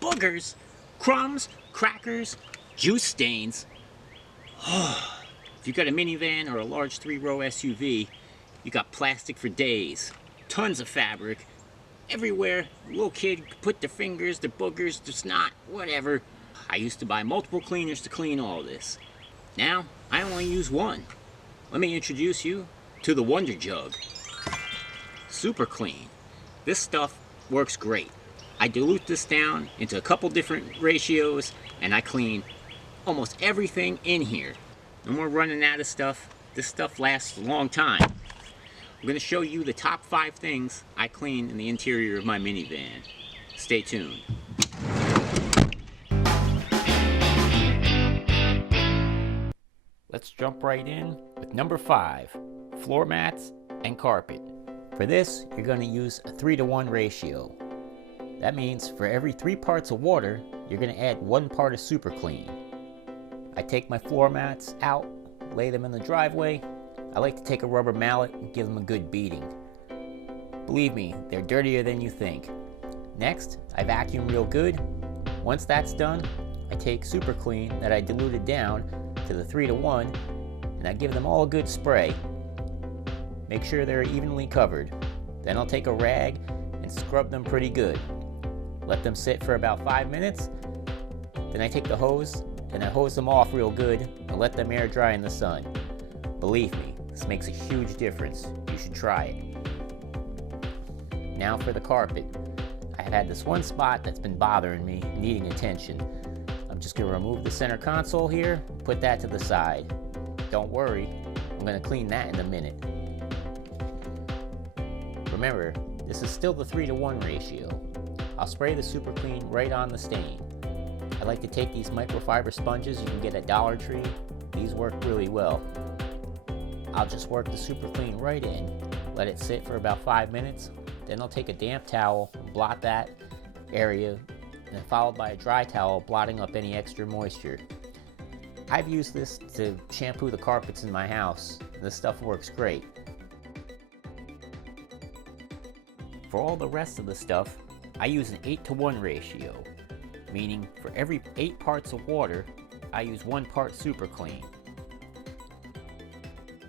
Boogers, crumbs, crackers, juice stains. If you got a minivan or a large 3-row SUV, you got plastic for days. Tons of fabric. Everywhere, a little kid could put their fingers, their boogers, their snot, whatever. I used to buy multiple cleaners to clean all this. Now, I only use one. Let me introduce you to the Wonder Jug. Super Clean. This stuff works great. I dilute this down into a couple different ratios and I clean almost everything in here. No more running out of stuff. This stuff lasts a long time. I'm going to show you the top 5 things I clean in the interior of my minivan. Stay tuned. Let's jump right in with number 5, floor mats and carpet. For this, you're going to use a 3-to-1 ratio. That means for every 3 parts of water, you're going to add 1 part of Super Clean. I take my floor mats out, lay them in the driveway. I like to take a rubber mallet and give them a good beating. Believe me, they're dirtier than you think. Next, I vacuum real good. Once that's done, I take Super Clean that I diluted down to the 3-to-1 and I give them all a good spray. Make sure they're evenly covered. Then I'll take a rag and scrub them pretty good. Let them sit for about 5 minutes. Then I take the hose and I hose them off real good and let them air dry in the sun. Believe me, this makes a huge difference. You should try it. Now for the carpet. I have had this one spot that's been bothering me, needing attention. I'm just going to remove the center console here, put that to the side. Don't worry, I'm going to clean that in a minute. Remember, this is still the 3-to-1 ratio. I'll spray the Super Clean right on the stain. I like to take these microfiber sponges you can get at Dollar Tree. These work really well. I'll just work the Super Clean right in, let it sit for about 5 minutes, then I'll take a damp towel and blot that area, and then followed by a dry towel blotting up any extra moisture. I've used this to shampoo the carpets in my house. This stuff works great. For all the rest of the stuff, I use an 8-to-1 ratio, meaning for every 8 parts of water, I use 1 part Super Clean.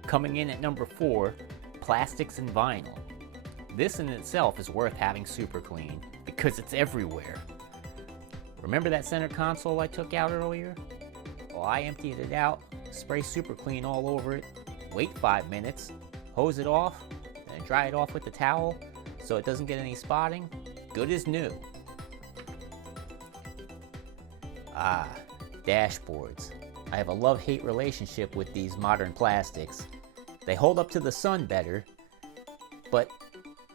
Coming in at number 4, plastics and vinyl. This in itself is worth having Super Clean because it's everywhere. Remember that center console I took out earlier? Well, I emptied it out, spray Super Clean all over it, wait 5 minutes, hose it off, and dry it off with the towel so it doesn't get any spotting. Good as new. Dashboards. I have a love-hate relationship with these modern plastics. They hold up to the sun better, but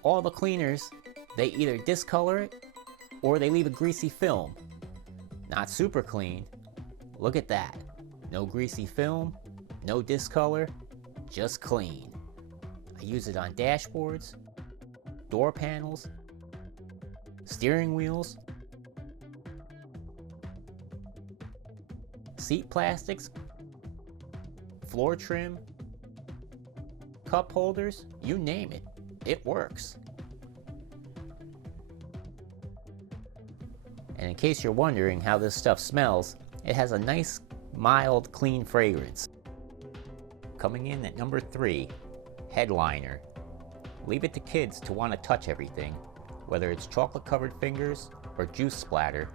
all the cleaners, they either discolor it or they leave a greasy film. Not Super Clean. Look at that. No greasy film, no discolor, just clean. I use it on dashboards, door panels, steering wheels, seat plastics, floor trim, cup holders, you name it, it works. And in case you're wondering how this stuff smells, it has a nice, mild, clean fragrance. Coming in at number 3, headliner. Leave it to kids to want to touch everything, whether it's chocolate covered fingers or juice splatter.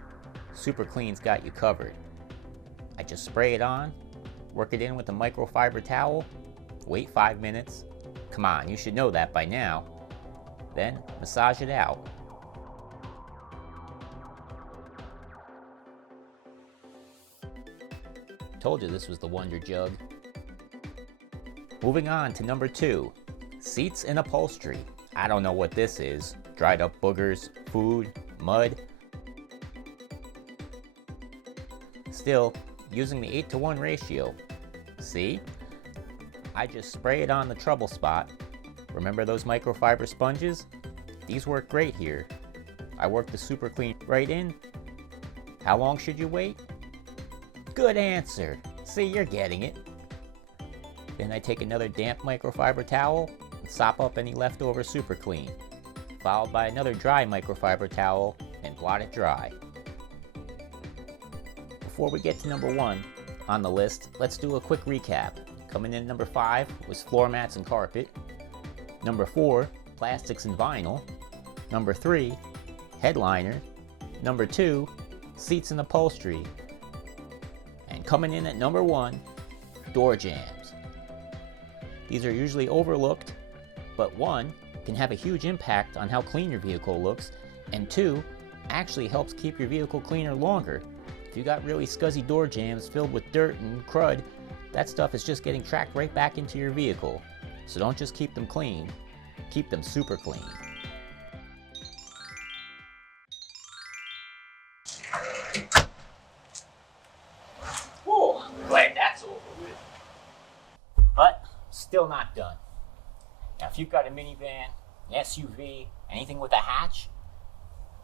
Super Clean's got you covered. I just spray it on, work it in with a microfiber towel, wait 5 minutes. Come on, you should know that by now. Then massage it out. Told you this was the Wonder Jug. Moving on to number 2, seats and upholstery. I don't know what this is. Dried up boogers, food, mud. Still, using the 8-to-1 ratio. See? I just spray it on the trouble spot. Remember those microfiber sponges? These work great here. I work the Super Clean right in. How long should you wait? Good answer. See, you're getting it. Then I take another damp microfiber towel and sop up any leftover Super Clean, followed by another dry microfiber towel and blot it dry. Before we get to number 1 on the list, let's do a quick recap. Coming in at number 5 was floor mats and carpet. Number 4, plastics and vinyl. Number 3, headliner. Number 2, seats and upholstery. And coming in at number 1, door jambs. These are usually overlooked, but 1, can have a huge impact on how clean your vehicle looks, and 2, actually helps keep your vehicle cleaner longer. If you got really scuzzy door jambs filled with dirt and crud, that stuff is just getting tracked right back into your vehicle. So don't just keep them clean, keep them super clean. Whoa, glad that's over with. But still not done. Now if you've got a minivan, an SUV, anything with a hatch,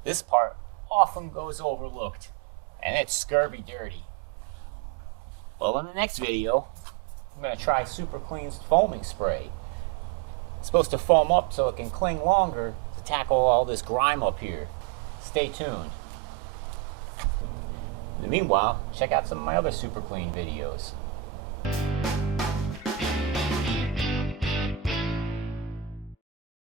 this part often goes overlooked, and it's scurvy dirty. Well, in the next video, I'm going to try Super Clean's foaming spray. It's supposed to foam up so it can cling longer to tackle all this grime up here. Stay tuned. In the meanwhile, check out some of my other Super Clean videos.